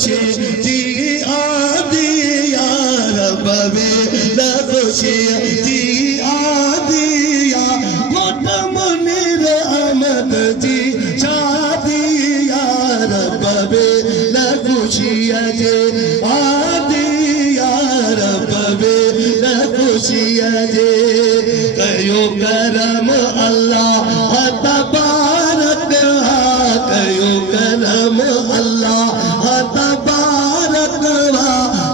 खुशी जी आदि या रब वे खुशी जी आदि या मोट मुनीर अहमद जी शादी या रब वे खुशी जे आदि या रब वे खुशी जे कयो करम अल्लाह तबारक कयो करम अल्लाह तबारक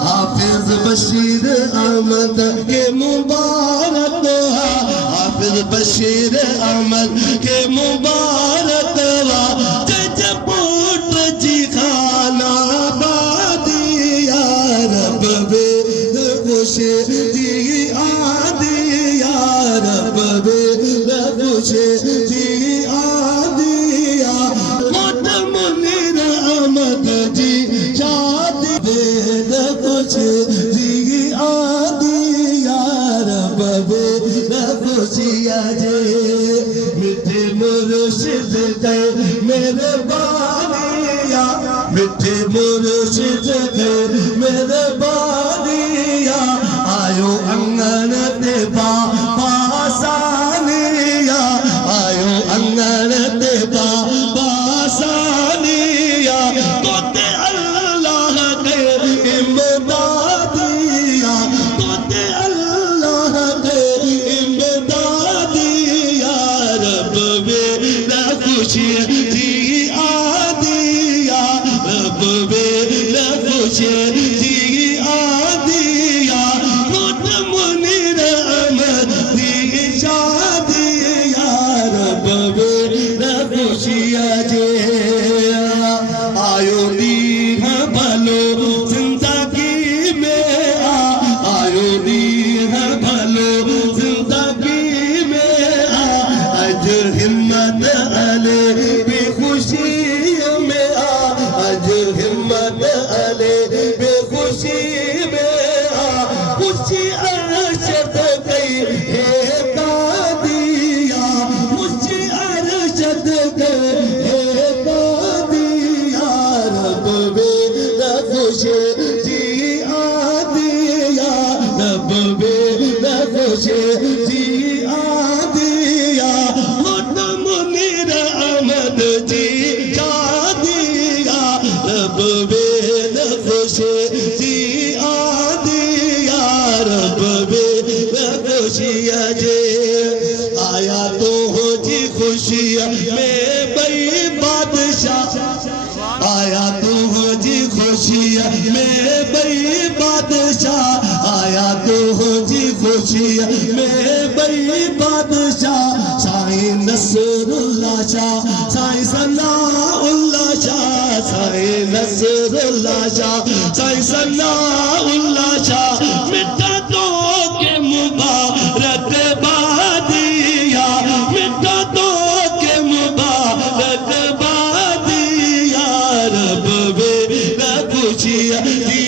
हाफिज बशीर अहमद के मुबारक हाफिज बशीर अहमद के मुबारक जजपुट जी खाना बादी या रब वे खुशी जी आदि या रब वे खुशी जी आदि या मोट मुनीर अहमद जी शादी वेद खुशी जी आदि या रब वे खुशी जे मिठे मुर्शिद के मेरे बानिया मिठे मुर्शिद के मेरे बानिया आयो अंगन ते पासानिया आयो अंगन ते पासानिया तोते अल्लाह के इमदादिया तोते अल्लाह के इमदादिया रब वे खुशी जी आदिया रब वे खुशी जी आदिया मोट मुनीर अहमद जी शादी या रब वे खुशी जे आयो दीन भलो जिंदगी में आयो दीन भलो जिंदगी में अज हिम्मत अले बेखुशी में अज हिम्मत अले बेखुशी में खुशी अरशद गई है दादिया खुशी अरशद गई है दादिया रब वे खुशी जी आदिया रब वे खुशी जी आदिया मोट मुनीर अहमद जी शादिया रब वे खुशी जी आदिया रब वे खुशी जे आया तो हो जी खुशी में बई बादशाह आया तू हो जी खुशी में बई बादशाह आया तू हो जी खुशी में बई बादशाह साईं नसरुल्लाह शाह साईं सनाउल्लाह शाह साईं नसरुल्लाह शाह साईं सनाउल्लाह शाह मिटा तो के मुबारक बादिया मिटा तो के मुबारक बादिया रब वे खुशी जी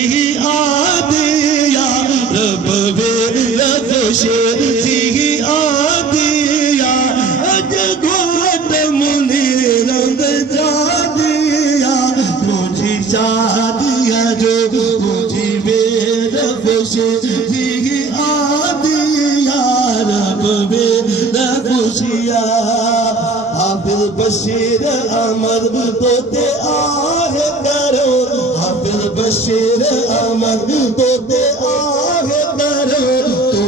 आदिया रब वे खुशी जी आदिया अज गोट मुनीर जादिया मुझी शादिया जो मुझी वेद खुशी जी आदिया रब वे खुशिया हाफिज बशीर अहमद तोते आह करो हाफिज बशीर अहमद तोते आह करो तो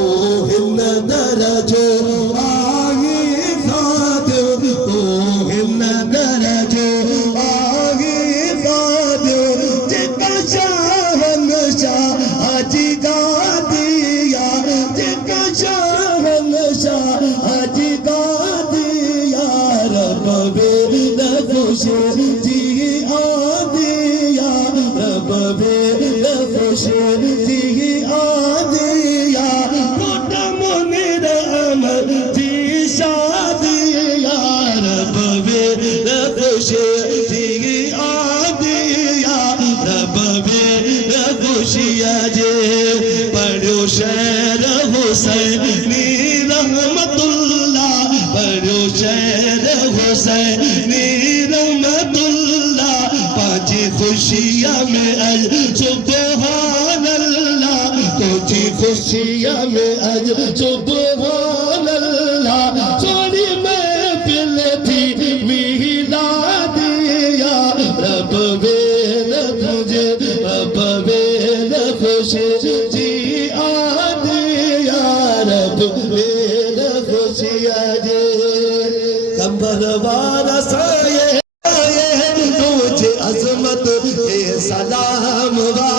हिन दरजो आगे खादो तो हिन दरजो आगे खादो जेका शाहन शाह हाजी गादिया जेका शाहन शाह हाजी गादिया रब वे खुशी जी आदिया रब वे खुशी जी आदिया मोट मुनीर अहमद जी शादिया रब वे खुशी जी आदिया रब वे खुशी जे पढ़ो शेर हुसैनी रहमतुल्लाह पढ़ो शेर हुसैनी रहमतुल्लाह पांच खुशियाँ में आज सुभान अल्लाह, तुझी खुशियाँ में आज सुभान अल्लाह। सोनी महफिल थी मिलाद या रब वेल तुझे, रब वेल खुशी जी आज या रब वेल खुशी आज। कंबर वारसाए तुझे अजमत ए सलाम वा,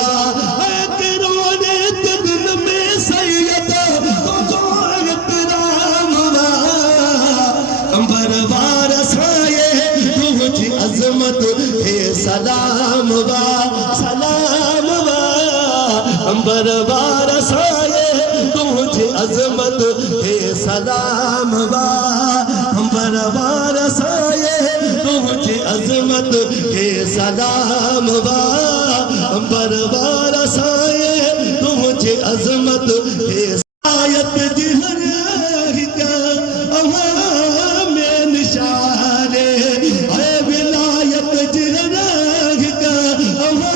रोने दिन में सैयद तुझो एहतराम वा। कंबर वारसाए तुझे अजमत ए सलाम वा, सलाम वा। कंबर वारसाए तुझे अजमत ए सलाम वा। कंबर वारसाए तुझे अजमत है सलाम वा। कंबर वारसाए तुझे अजमत है आयत जिहर का अवा में निशाने, है विलायत जिहर का अवा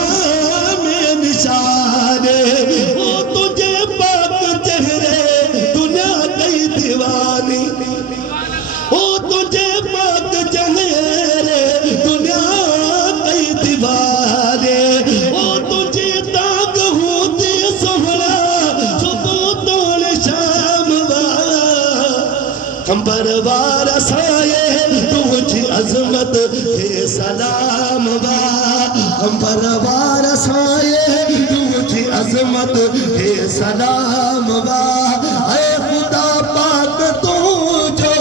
में निशाने। वो तुझे पाक चेहरे दुनिया कई दीवानी, ओ तुझे पाक चेहरे दुनिया कई दीवाने। ओ तुझे ताक होते सोहरा सुबह तोले शाम वा। कंबर वारसाए तुझे अजमत है सलाम वा। कंबर वारसाए तुझे अजमत है सलाम वा। ऐ खुदा पाक तू जो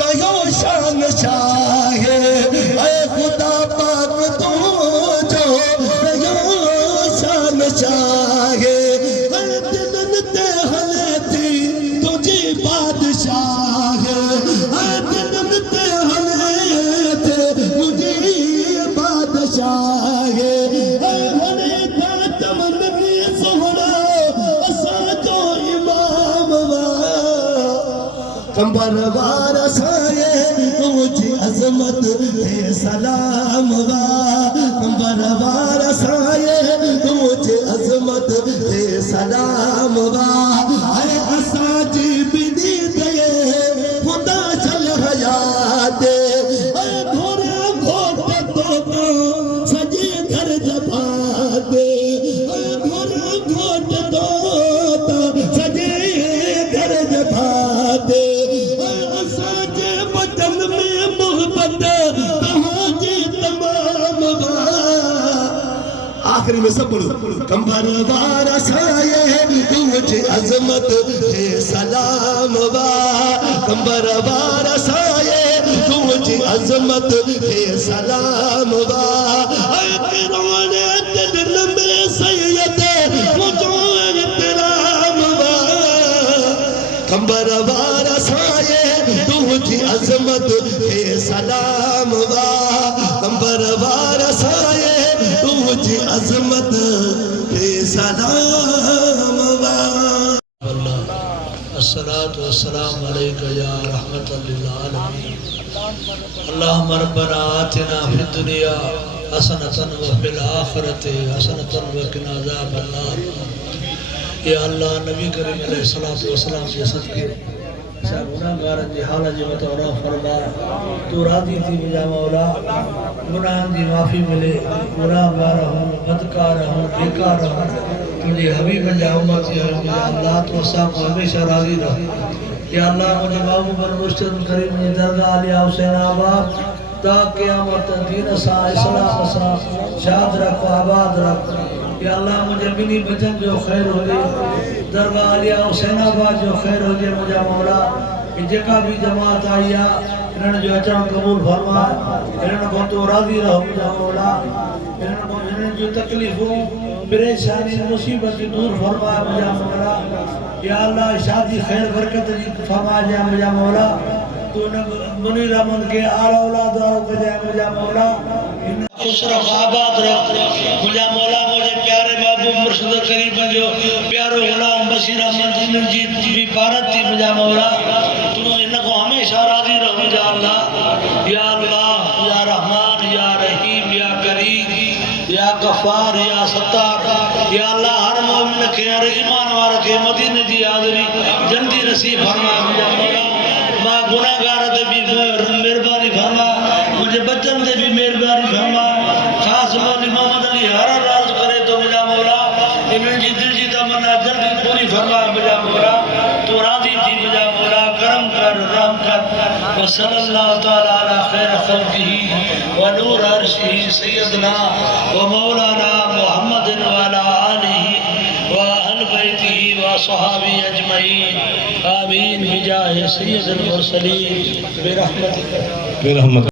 कहो शान शाहे, ऐ खुदा पाक तू जो कहो शान शाहे। हर दिन ते हले थी तुझी बादशाह, हर दिन ते हले थे तुझी बादशाह। हरे खातम नबी सोहरा असा जो इमाम वा। कंबर वारसाए तुझी अजमत है सलाम वा। कंबर वारसाए तुझे अजमत है सलाम वा। है असाजी बिदी दे खुदा चल हयाते, घोड़ा घोट तो सजे घर जबाते, घोड़ा घोट तो सजे घर जबाते। असांजे वतन में मोहब्बत तव्हांजी तमाम वा। आखिरी में सब बोलो कंबर वारसाए तुझे अजमत है सलाम वा। कंबर वारसाए तुझे अजमत है सलाम वा। रोने दिन में सैयद तुझो एहतराम वा। कंबर वारसाए तुझी अजमत है सलाम वा। कंबर वारसाए तुझी अजमत है सलाम वा। अस्सलातु वस्सलामु अलैका या रहमतल लिल आलमीन। अल्लाहुम्मा रब्बना आतिना फिद दुनिया हसनतन व फिल आखिरति हसनतन व किना अज़ाबन नार। या अल्लाह नबी करीम अलैहिस्सलातु वस्सलाम के सदके गुनाहगारन जी हालत जी मतौरा फरमा। तू राज़ी थी मुझा मौला गुनाहन जी माफ़ी मिले। गुनाहगार हूँ, बदकार हूँ, बेकार हूँ, तुझे हबीब जा उम्मती है। अल्लाह तो असां को हमेशा राज़ी रह। या अल्लाह मुझे महबूब मुर्शिद करीम जी दरगाह आलिया हुसैन आबाद ता क़यामत दीन सा इस्लाम सा शाद रख आबाद रख। या अल्लाह मुझे बिनी बचन जो खैर हो जे, दरगाह आलिया हुसैन आबाद जो खैर हो जे मुझा मौला। जेका भी जमात आई है इन्हनि जो अचण क़बूल फरमा। इन्हनि को तो राज़ी रहो मुझा मौला। इन्हनि जो तकलीफ़ूं परेशानी मुसीबत दूर फरमा मुझा मौला। या अल्लाह शादी खैर बरकत फरमा जा मुझा मौला। तू मुनीर अहमद के आला औलाद कजा मुझा मौला। खुश रख आबाद रख मुझा मौला। मुझे प्यारे महबूब मुर्शिद करीम जो प्यारो गुलाम बशीर अहमद जी भी भारत थी मुझा मौला। तू इनको हमेशा राज़ी रहो मुझा अल्लाह। या अल्लाह या रहमान या रहीम या करीम या गफ्फार या सत्तार या अल्लाह हर मोमिन के हर ईमान वार के मदीने जी हाज़री जल्दी नसीब फरमा मुझे मौला मां गुनाहगार दे भी मेहरबानी फरमा मुझे बच्चन दे भी मेहरबानी फरमा खास मौली मोहम्मद अली हर राज करे तो मुझे मौला इन्हें जी दिल जी तमन्ना जल्दी पूरी फरमा मुझे मौला तो राजी थी मुझे मौला करम कर रहम कर व सल्लल्लाहु तआला अला खैर खल्क़िही व नूर अर्शिही सय्यदना व मौलाना मुहम्मद व अला आलिही व अहल बैतिही व सहाबी अजमईन आमीन बिजाह सय्यदुल मुरसलीन बिरहमतिक बिरहमत